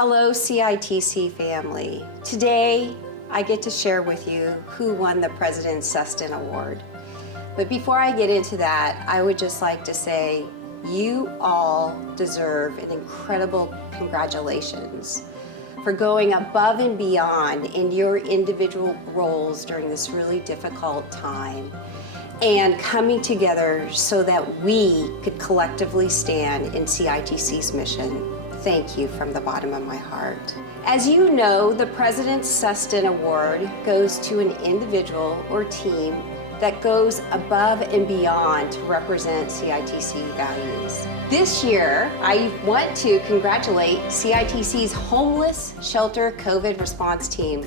Hello, CITC family. Today, I get to share with you who won the President Susten Award. But before I get into that, I would just like to say you all deserve an incredible congratulations for going above and beyond in your individual roles during this really difficult time and coming together so that we could collectively stand in CITC's mission. Thank you from the bottom of my heart. As you know, the President Susten Award goes to an individual or team that goes above and beyond to represent CITC values. This year, I want to congratulate CITC's Homeless Shelter COVID Response Team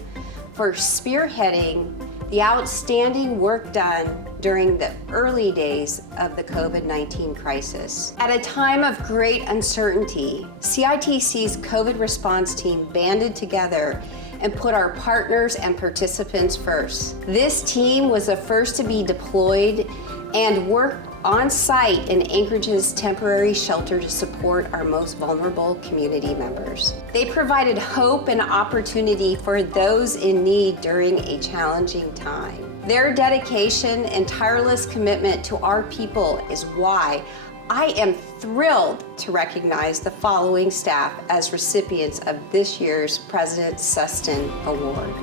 for spearheading the outstanding work done during the early days of the COVID-19 crisis. At a time of great uncertainty, CITC's COVID response team banded together and put our partners and participants first. This team was the first to be deployed and worked on site in Anchorage's temporary shelter to support our most vulnerable community members. They provided hope and opportunity for those in need during a challenging time. Their dedication and tireless commitment to our people is why I am thrilled to recognize the following staff as recipients of this year's President Susten Award.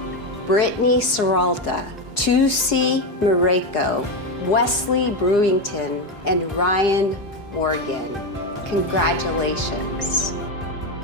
Brittany Suralta, Tusi Mareko, Wesley Brewington, and Ryan Morgan. Congratulations.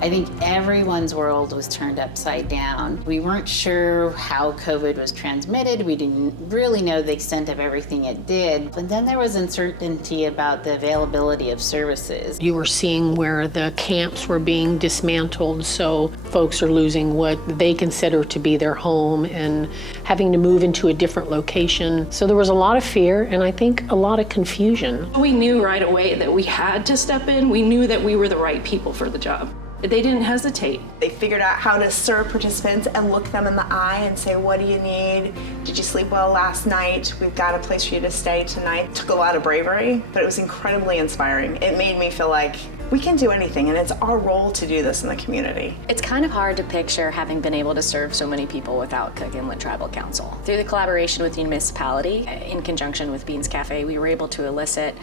I think everyone's world was turned upside down. We weren't sure how COVID was transmitted. We didn't really know the extent of everything it did. And then there was uncertainty about the availability of services. You were seeing where the camps were being dismantled, so folks are losing what they consider to be their home and having to move into a different location. So there was a lot of fear and I think a lot of confusion. We knew right away that we had to step in. We knew that we were the right people for the job. They didn't hesitate. They figured out how to serve participants and look them in the eye and say, what do you need? Did you sleep well last night? We've got a place for you to stay tonight. It took a lot of bravery, but it was incredibly inspiring. It made me feel like we can do anything and it's our role to do this in the community. It's kind of hard to picture having been able to serve so many people without Inlet Tribal Council. Through the collaboration with the municipality, in conjunction with Beans Cafe, we were able to elicit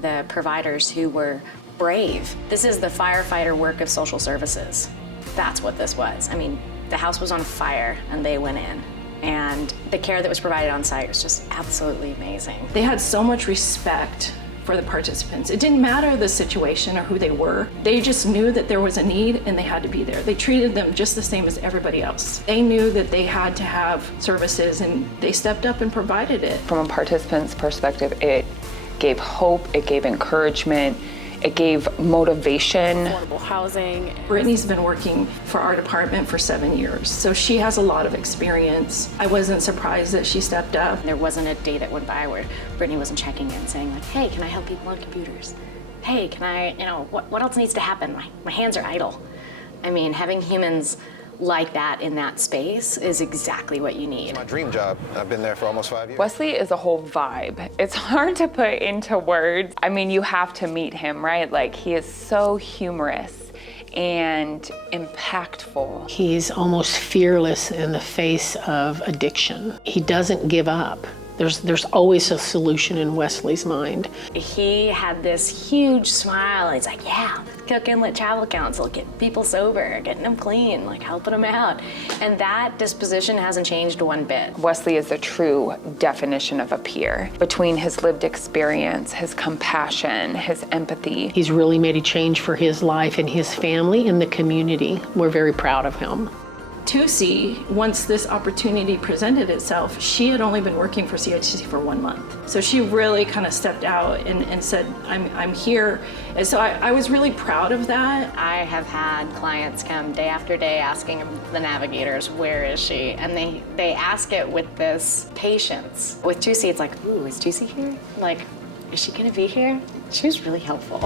the providers who were brave. This is the firefighter work of social services. That's what this was. I mean, the house was on fire and they went in. And the care that was provided on site was just absolutely amazing. They had so much respect for the participants. It didn't matter the situation or who they were. They just knew that there was a need and they had to be there. They treated them just the same as everybody else. They knew that they had to have services and they stepped up and provided it. From a participant's perspective, it gave hope, it gave encouragement, it gave motivation. Affordable housing. Brittany's been working for our department for 7 years, so she has a lot of experience. I wasn't surprised that she stepped up. There wasn't a day that went by where Brittany wasn't checking in saying like, hey, can I help people on computers? Hey, can I, what else needs to happen? My hands are idle. I mean, having humans like that in that space is exactly what you need. It's my dream job. I've been there for almost 5 years. Wesley is a whole vibe. It's hard to put into words. I mean, you have to meet him, right? Like, he is so humorous and impactful. He's almost fearless in the face of addiction. He doesn't give up. There's always a solution in Wesley's mind. He had this huge smile and he's like, yeah, Cook Inlet Tribal Council, getting people sober, getting them clean, like helping them out. And that disposition hasn't changed one bit. Wesley is a true definition of a peer. Between his lived experience, his compassion, his empathy. He's really made a change for his life and his family and the community. We're very proud of him. Tusi, once this opportunity presented itself, she had only been working for CITC for 1 month. So she really kind of stepped out and said, I'm here. And so I was really proud of that. I have had clients come day after day asking the navigators, where is she? And they ask it with this patience. With Tusi, it's like, ooh, is Tusi here? Like, is she gonna be here? She was really helpful.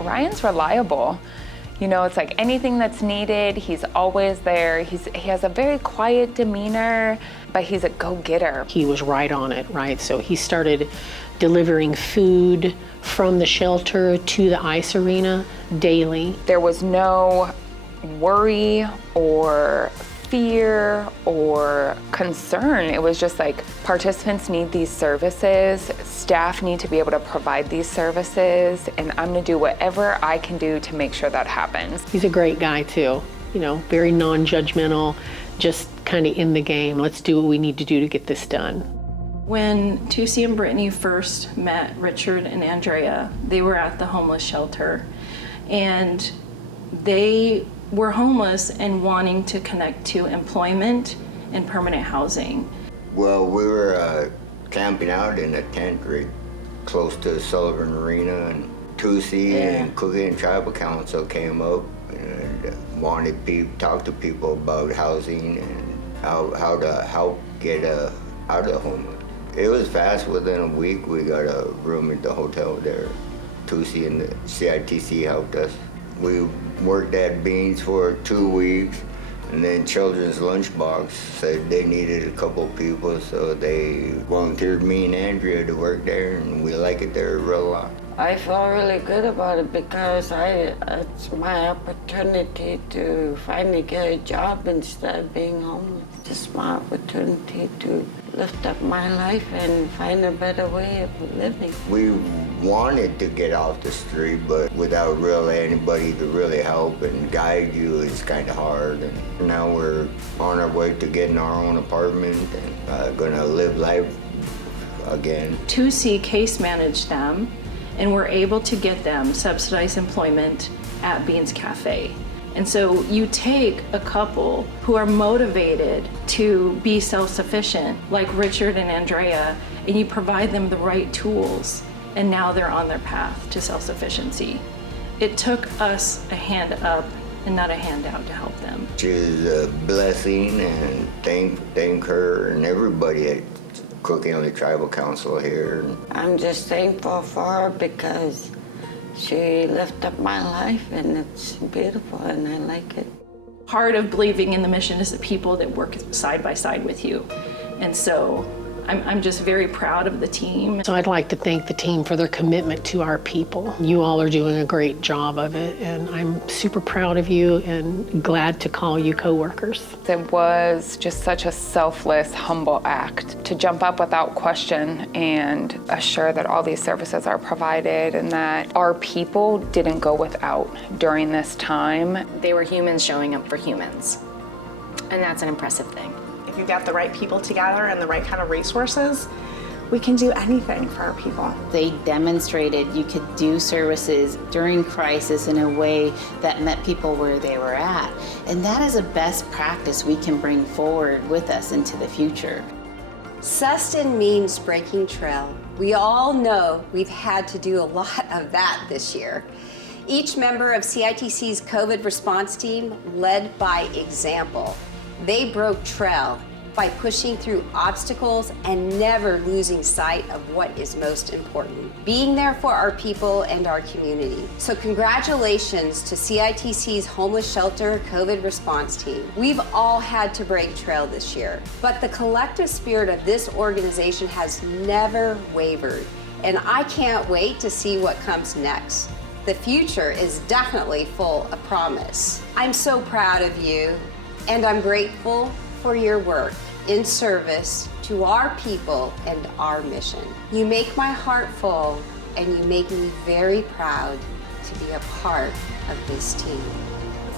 Ryan's reliable. You know, it's like anything that's needed, he's always there. He has a very quiet demeanor, but he's a go-getter. He was right on it, right? So he started delivering food from the shelter to the ice arena daily. There was no worry or fear or concern. It was just like, participants need these services, staff need to be able to provide these services, and I'm gonna do whatever I can do to make sure that happens. He's a great guy too, you know, very non-judgmental, just kind of in the game. Let's do what we need to do to get this done. When Tusi and Brittany first met Richard and Andrea, they were at the homeless shelter, and they were homeless and wanting to connect to employment and permanent housing. Well, we were camping out in a tent right close to the Sullivan Arena, and Tusi and Inlet Tribal Council came up and wanted to talk to people about housing and how to help get out of homeless. It was fast. Within a week, we got a room at the hotel there. Tusi and the CITC helped us. We worked at Beans for 2 weeks, and then Children's Lunchbox said they needed a couple people, so they volunteered me and Andrea to work there, and we like it there a real lot. I feel really good about it because it's my opportunity to finally get a job instead of being homeless. It's my opportunity to lift up my life and find a better way of living. We wanted to get off the street, but without really anybody to really help and guide you, it's kind of hard. And now we're on our way to getting our own apartment and gonna live life again. Tusi case managed them, and we're able to get them subsidized employment at Beans Cafe. And so you take a couple who are motivated to be self-sufficient, like Richard and Andrea, and you provide them the right tools, and now they're on their path to self-sufficiency. It took us a hand up and not a handout to help them. She's a blessing, and thank her and everybody at Inlet Tribal Council here. I'm just thankful for her because she lifted up my life, and it's beautiful, and I like it. Part of believing in the mission is the people that work side by side with you. And so I'm just very proud of the team. So I'd like to thank the team for their commitment to our people. You all are doing a great job of it, and I'm super proud of you and glad to call you coworkers. It was just such a selfless, humble act to jump up without question and assure that all these services are provided and that our people didn't go without during this time. They were humans showing up for humans, and that's an impressive thing. If you've got the right people together and the right kind of resources, we can do anything for our people. They demonstrated you could do services during crisis in a way that met people where they were at. And that is a best practice we can bring forward with us into the future. Susten means breaking trail. We all know we've had to do a lot of that this year. Each member of CITC's COVID response team led by example. They broke trail by pushing through obstacles and never losing sight of what is most important, being there for our people and our community. So congratulations to CITC's Homeless Shelter COVID response team. We've all had to break trail this year, but the collective spirit of this organization has never wavered, and I can't wait to see what comes next. The future is definitely full of promise. I'm so proud of you, and I'm grateful for your work in service to our people and our mission. You make my heart full, and you make me very proud to be a part of this team.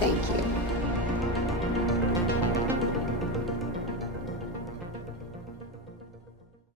Thank you.